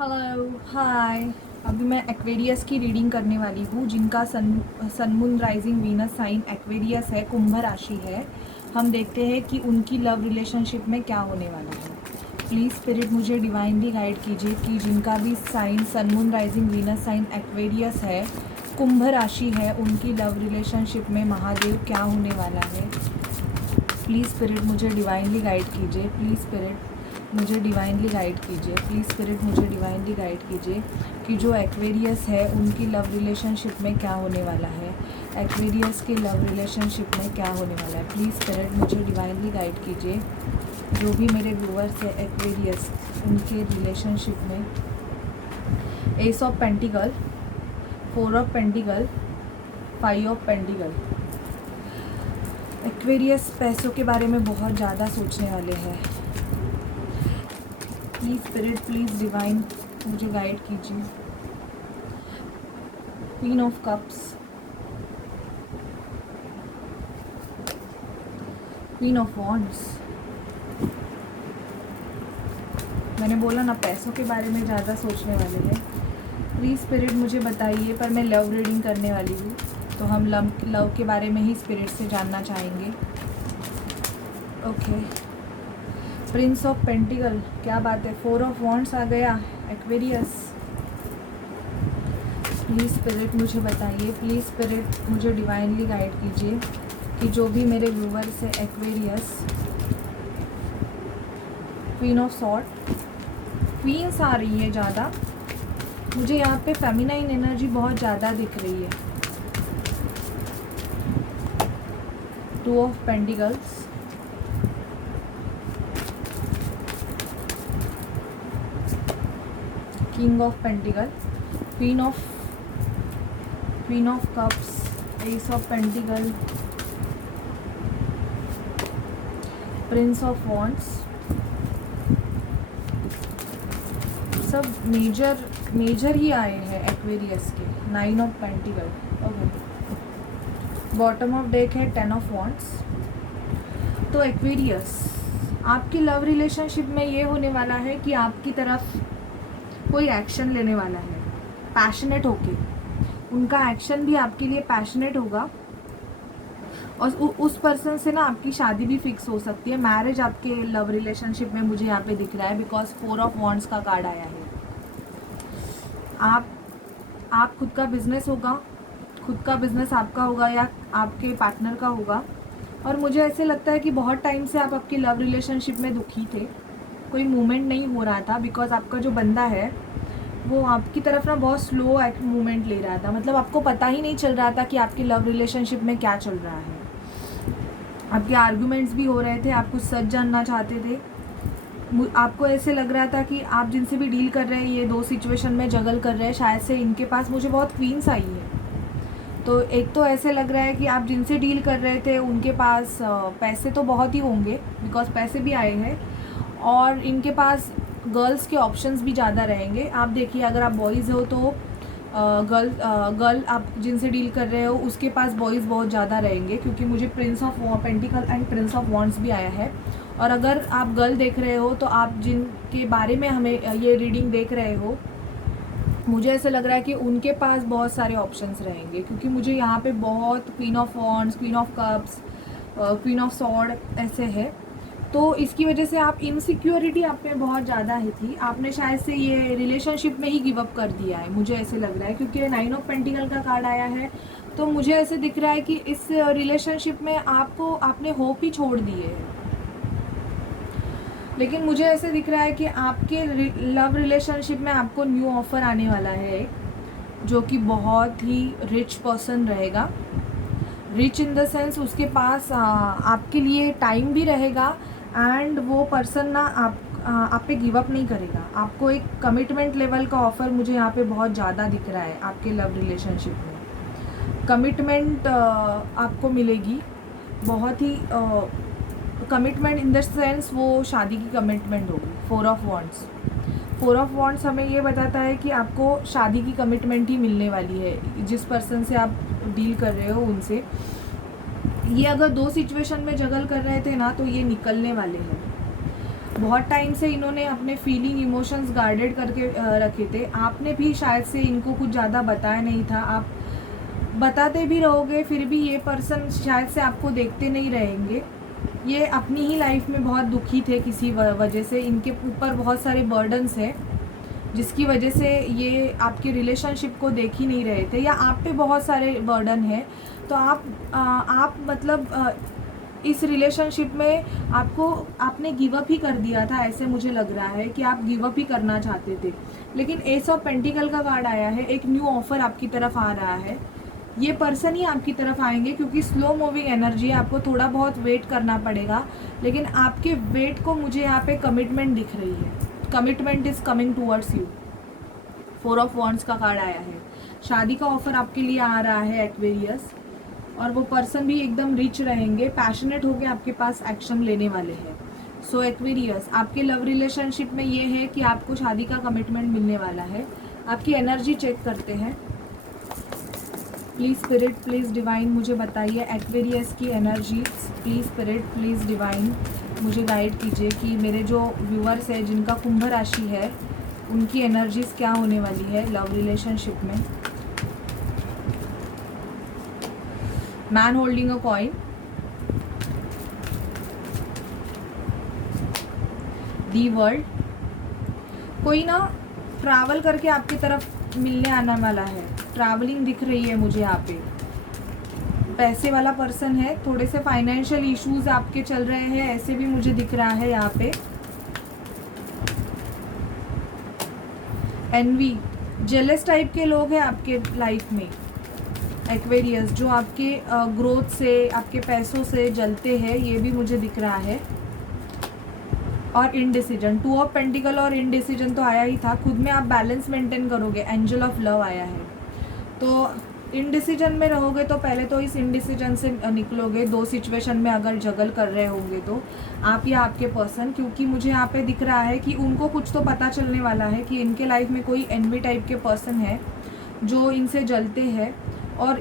Hello hi. अभी मैं Aquarius की रीडिंग करने वाली हूँ जिनका sun moon rising Venus sign Aquarius है, कुंभ राशि है। हम देखते हैं कि उनकी लव रिलेशनशिप में क्या होने वाला है। प्लीज़ स्पिरिट मुझे डिवाइनली गाइड कीजिए कि जिनका भी sign sun moon rising Venus sign Aquarius है, कुंभ राशि है, उनकी लव रिलेशनशिप में महादेव क्या होने वाला है। प्लीज़ स्पिरिट मुझे डिवाइनली गाइड कीजिए। प्लीज़ स्पिरिट मुझे डिवाइनली गाइड कीजिए। प्लीज़ स्पिरिट मुझे डिवाइनली गाइड कीजिए कि जो एक्वेरियस है उनकी लव रिलेशनशिप में क्या होने वाला है। एक्वेरियस के लव रिलेशनशिप में क्या होने वाला है। प्लीज़ स्पिरिट मुझे डिवाइनली गाइड कीजिए। जो भी मेरे व्यूअर्स है एक्वेरियस, उनके रिलेशनशिप में S of pentacle, 4 of pentacle, 5 of pentacle. Aquarius पैसों के बारे में बहुत ज़्यादा सोचने वाले हैं। प्लीज़ स्पिरिट, प्लीज़ डिवाइन मुझे गाइड कीजिए। Queen of cups, queen of wands. मैंने बोला ना, पैसों के बारे में ज़्यादा सोचने वाले हैं। प्लीज़ स्पिरिट मुझे बताइए, पर मैं लव रीडिंग करने वाली हूँ तो हम लव के बारे में ही स्पिरिट से जानना चाहेंगे। ओके, प्रिंस ऑफ पेंटिकल, क्या बात है। 4 ऑफ वॉन्ड्स आ गया एक्वेरियस। प्लीज़ स्पिरिट मुझे बताइए। प्लीज़ स्पिरिट मुझे डिवाइनली गाइड कीजिए कि जो भी मेरे व्यूवर्स है Aquarius. Queen of sword, queens आ रही है ज़्यादा मुझे यहाँ पे। फेमिनाइन एनर्जी बहुत ज़्यादा दिख रही है। 2 of pentacles, king of pentacle, queen of cups, S of pentacle, Prince of wands. सब मेजर ही आए हैं एक्वेरियस के। 9 of pentacle. Okay, bottom of deck है 10 ऑफ वॉन्ड्स। तो एक्वेरियस, आपकी लव रिलेशनशिप में ये होने वाला है कि आपकी तरफ कोई एक्शन लेने वाला है पैशनेट होके। उनका एक्शन भी आपके लिए पैशनेट होगा और उस पर्सन से ना आपकी शादी भी फिक्स हो सकती है। मैरिज आपके लव रिलेशनशिप में मुझे यहाँ पे दिख रहा है, बिकॉज 4 ऑफ वॉन्ड्स का कार्ड आया है। आप खुद का बिजनेस होगा, खुद का बिजनेस आपका होगा या आपके पार्टनर का होगा। और मुझे ऐसे लगता है कि बहुत टाइम से आप आपकी लव रिलेशनशिप में दुखी थे, कोई मूवमेंट नहीं हो रहा था, बिकॉज आपका जो बंदा है वो आपकी तरफ ना बहुत स्लो मूवमेंट ले रहा था। मतलब आपको पता ही नहीं चल रहा था कि आपकी लव रिलेशनशिप में क्या चल रहा है। आपके आर्गुमेंट्स भी हो रहे थे, आप कुछ सच जानना चाहते थे। आपको ऐसे लग रहा था कि आप जिनसे भी डील कर रहे हैं ये 2 सिचुएशन में जगल कर रहे हैं। शायद से इनके पास मुझे बहुत क्वींस आई है। तो एक तो ऐसे लग रहा है कि आप जिनसे डील कर रहे थे उनके पास पैसे तो बहुत ही होंगे, बिकॉज पैसे भी आए हैं, और इनके पास गर्ल्स के ऑप्शंस भी ज़्यादा रहेंगे। आप देखिए, अगर आप बॉयज़ हो तो गर्ल आप जिनसे डील कर रहे हो उसके पास बॉयज़ बहुत ज़्यादा रहेंगे, क्योंकि मुझे Prince of pentacle and Prince of wands भी आया है। और अगर आप गर्ल देख रहे हो तो आप जिनके बारे में हमें ये रीडिंग देख रहे हो, मुझे ऐसा लग रहा है कि उनके पास बहुत सारे ऑप्शंस रहेंगे, क्योंकि मुझे यहाँ पे बहुत queen of wands, queen of cups, queen of sword ऐसे है। तो इसकी वजह से आप इनसिक्योरिटी आप में बहुत ज़्यादा ही थी। आपने शायद से ये रिलेशनशिप में ही गिव अप कर दिया है, मुझे ऐसे लग रहा है, क्योंकि 9 ऑफ पेंटिकल का कार्ड आया है। तो मुझे ऐसे दिख रहा है कि इस रिलेशनशिप में आपने होप ही छोड़ दिए है। लेकिन मुझे ऐसे दिख रहा है कि आपके लव रिलेशनशिप में आपको न्यू ऑफ़र आने वाला है, जो कि बहुत ही रिच पर्सन रहेगा। रिच इन द सेंस उसके पास आपके लिए टाइम भी रहेगा, एंड वो पर्सन ना आप पे गिव अप नहीं करेगा। आपको एक कमिटमेंट लेवल का ऑफ़र मुझे यहाँ पे बहुत ज़्यादा दिख रहा है। आपके लव रिलेशनशिप में कमिटमेंट आपको मिलेगी, बहुत ही कमिटमेंट इन द सेंस वो शादी की कमिटमेंट होगी। 4 ऑफ वॉन्ड्स, 4 ऑफ वॉन्ड्स हमें ये बताता है कि आपको शादी की कमिटमेंट ही मिलने वाली है जिस पर्सन से आप डील कर रहे हो उनसे। ये अगर 2 सिचुएशन में जगल कर रहे थे ना, तो ये निकलने वाले हैं। बहुत टाइम से इन्होंने अपने फीलिंग इमोशंस गार्डेड करके रखे थे। आपने भी शायद से इनको कुछ ज़्यादा बताया नहीं था। आप बताते भी रहोगे फिर भी ये पर्सन शायद से आपको देखते नहीं रहेंगे। ये अपनी ही लाइफ में बहुत दुखी थे किसी वजह से। इनके ऊपर बहुत सारे बर्डन्स हैं जिसकी वजह से ये आपके रिलेशनशिप को देख ही नहीं रहे थे, या आप पे बहुत सारे बर्डन है। तो आप मतलब इस रिलेशनशिप में आपने गिव अप ही कर दिया था, ऐसे मुझे लग रहा है कि आप गिव अप ही करना चाहते थे। लेकिन एस ऑफ पेंटिकल का कार्ड आया है, एक न्यू ऑफर आपकी तरफ आ रहा है। ये पर्सन ही आपकी तरफ आएंगे क्योंकि स्लो मूविंग एनर्जी है, आपको थोड़ा बहुत वेट करना पड़ेगा। लेकिन आपके वेट को मुझे यहाँ पे कमिटमेंट दिख रही है। Commitment is coming towards you. 4 of wands का कार्ड आया है। शादी का ऑफर आपके लिए आ रहा है एक्वेरियस, और वो पर्सन भी एकदम रिच रहेंगे, पैशनेट होकर आपके पास एक्शन लेने वाले हैं। सो एक्वेरियस, आपके लव रिलेशनशिप में ये है कि आपको शादी का कमिटमेंट मिलने वाला है। आपकी एनर्जी चेक करते हैं। प्लीज़ स्पिरिट, प्लीज़ डिवाइन मुझे बताइए एक्वेरियस की energy. Please spirit, please divine मुझे गाइड कीजिए कि मेरे जो व्यूअर्स है जिनका कुंभ राशि है उनकी एनर्जीज क्या होने वाली है लव रिलेशनशिप में। Man holding a coin, the world, कोई ना ट्रैवल करके आपकी तरफ मिलने आने वाला है। ट्रैवलिंग दिख रही है मुझे यहाँ पे। पैसे वाला पर्सन है, थोड़े से फाइनेंशियल इश्यूज आपके चल रहे हैं ऐसे भी मुझे दिख रहा है यहाँ पे। एनवी, जेलस टाइप के लोग हैं आपके लाइफ में एक्वेरियस, जो आपके ग्रोथ से, आपके पैसों से जलते हैं, ये भी मुझे दिख रहा है। और इनडिसीजन, 2 ऑफ पेंटिकल और इनडिसीजन तो आया ही था। खुद में आप बैलेंस मेंटेन करोगे, एंजल ऑफ लव आया है। तो इनडिसीजन में रहोगे तो पहले तो इस इनडिसीजन से निकलोगे। 2 सिचुएशन में अगर जगल कर रहे होंगे तो आप या आपके पर्सन, क्योंकि मुझे यहाँ पे दिख रहा है कि उनको कुछ तो पता चलने वाला है कि इनके लाइफ में कोई एनवी टाइप के पर्सन है जो इनसे जलते हैं, और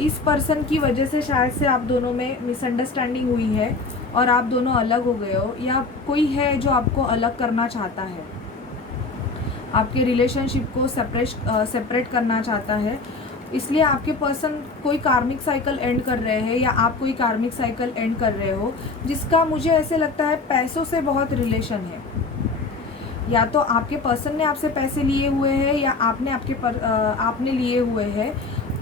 इस पर्सन की वजह से शायद से आप दोनों में मिसअंडरस्टैंडिंग हुई है और आप दोनों अलग हो गए हो, या कोई है जो आपको अलग करना चाहता है, आपके रिलेशनशिप को सेपरेट करना चाहता है। इसलिए आपके पर्सन कोई कार्मिक साइकिल एंड कर रहे हैं, या आप कोई कार्मिक साइकिल एंड कर रहे हो, जिसका मुझे ऐसे लगता है पैसों से बहुत रिलेशन है। या तो आपके पर्सन ने आपसे पैसे लिए हुए हैं या आपने लिए हुए हैं।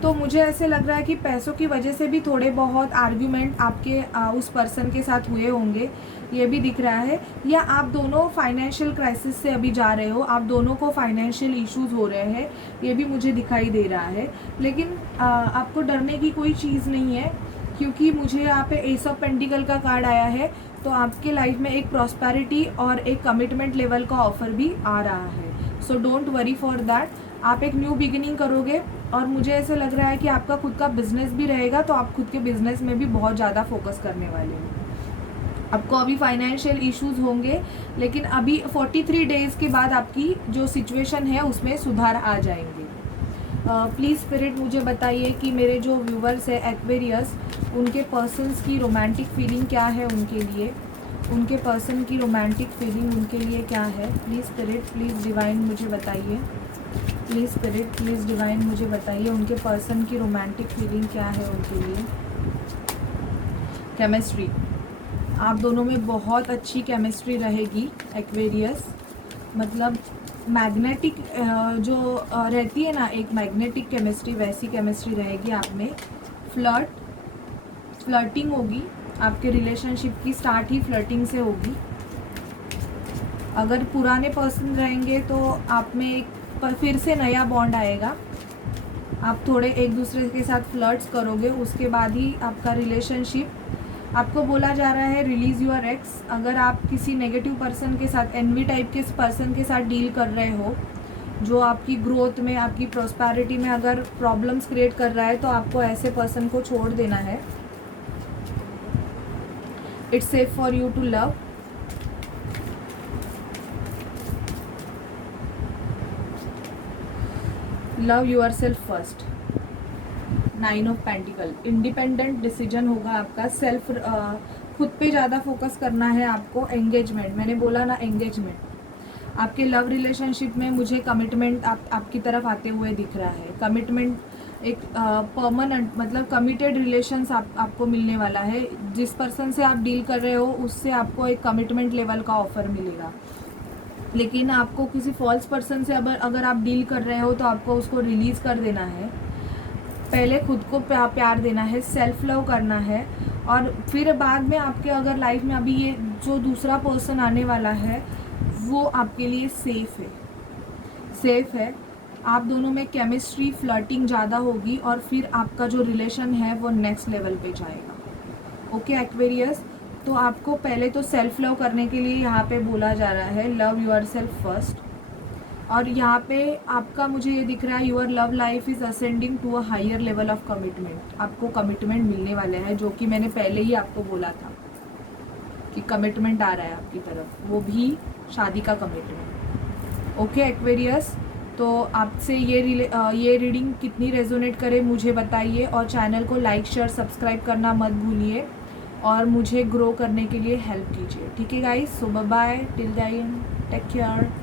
तो मुझे ऐसे लग रहा है कि पैसों की वजह से भी थोड़े बहुत आर्ग्यूमेंट आपके उस पर्सन के साथ हुए होंगे, ये भी दिख रहा है। या आप दोनों फाइनेंशियल क्राइसिस से अभी जा रहे हो, आप दोनों को फाइनेंशियल इश्यूज हो रहे हैं, ये भी मुझे दिखाई दे रहा है। लेकिन आपको डरने की कोई चीज़ नहीं है, क्योंकि मुझे यहाँ पे एस ऑफ पेंटिकल का कार्ड आया है। तो आपके लाइफ में एक प्रॉस्पेरिटी और एक कमिटमेंट लेवल का ऑफर भी आ रहा है। So don't worry for that. आप एक न्यू बिगिनिंग करोगे, और मुझे ऐसे लग रहा है कि आपका खुद का बिजनेस भी रहेगा, तो आप खुद के बिजनेस में भी बहुत ज़्यादा फोकस करने वाले हो। आपको अभी फाइनेंशियल इश्यूज होंगे, लेकिन अभी 43 डेज़ के बाद आपकी जो सिचुएशन है उसमें सुधार आ जाएंगे। प्लीज़ स्पिरिट मुझे बताइए कि मेरे जो व्यूवर्स है एक्वेरियस, उनके पर्सन्स की रोमांटिक फीलिंग क्या है उनके लिए, उनके पर्सन की रोमांटिक फीलिंग उनके लिए क्या है। प्लीज़ स्पिरिट, प्लीज़ डिवाइन मुझे बताइए। प्लीज़ स्पिरिट, प्लीज़ डिवाइन मुझे बताइए उनके पर्सन की रोमांटिक फीलिंग क्या है उनके लिए। केमिस्ट्री, आप दोनों में बहुत अच्छी केमिस्ट्री रहेगी एक्वेरियस। मतलब मैग्नेटिक जो रहती है ना, एक मैग्नेटिक केमिस्ट्री, वैसी केमिस्ट्री रहेगी आप में। फ्लर्टिंग होगी, आपके रिलेशनशिप की स्टार्ट ही फ्लर्टिंग से होगी। अगर पुराने पर्सन रहेंगे तो आप में एक फिर से नया बॉन्ड आएगा। आप थोड़े एक दूसरे के साथ फ्लर्ट्स करोगे, उसके बाद ही आपका रिलेशनशिप। आपको बोला जा रहा है रिलीज़ योर एक्स। अगर आप किसी नेगेटिव पर्सन के साथ, एनवी टाइप के पर्सन के साथ डील कर रहे हो, जो आपकी ग्रोथ में, आपकी प्रॉस्पेरिटी में अगर प्रॉब्लम्स क्रिएट कर रहा है, तो आपको ऐसे पर्सन को छोड़ देना है। It's safe for you to love. Love yourself first. 9 of pentacle, independent decision होगा आपका। खुद पे ज़्यादा फोकस करना है आपको। एंगेजमेंट, मैंने बोला ना एंगेजमेंट, आपके लव रिलेशनशिप में मुझे कमिटमेंट आपकी तरफ आते हुए दिख रहा है। कमिटमेंट एक परमानेंट मतलब कमिटेड रिलेशंस आपको मिलने वाला है। जिस पर्सन से आप डील कर रहे हो उससे आपको एक कमिटमेंट लेवल का ऑफर मिलेगा। लेकिन आपको किसी फॉल्स पर्सन से अगर आप डील कर रहे हो तो आपको उसको रिलीज़ कर देना है। पहले खुद को प्यार देना है, सेल्फ लव करना है, और फिर बाद में आपके अगर लाइफ में अभी ये जो दूसरा पर्सन आने वाला है वो आपके लिए सेफ है। आप दोनों में केमिस्ट्री, फ्लर्टिंग ज़्यादा होगी और फिर आपका जो रिलेशन है वो नेक्स्ट लेवल पे जाएगा। ओके एक्वेरियस, तो आपको पहले तो सेल्फ लव करने के लिए यहाँ पे बोला जा रहा है लव योर सेल्फ फर्स्ट। और यहाँ पे आपका मुझे ये दिख रहा है your love life is ascending to a higher level of commitment. आपको कमिटमेंट मिलने वाले हैं, जो कि मैंने पहले ही आपको बोला था कि कमिटमेंट आ रहा है आपकी तरफ, वो भी शादी का कमिटमेंट। ओके एक्वेरियस, तो आपसे ये रीडिंग कितनी रेजोनेट करे मुझे बताइए, और चैनल को लाइक शेयर सब्सक्राइब करना मत भूलिए और मुझे ग्रो करने के लिए हेल्प कीजिए। ठीक है guys, so bye bye, till then take care.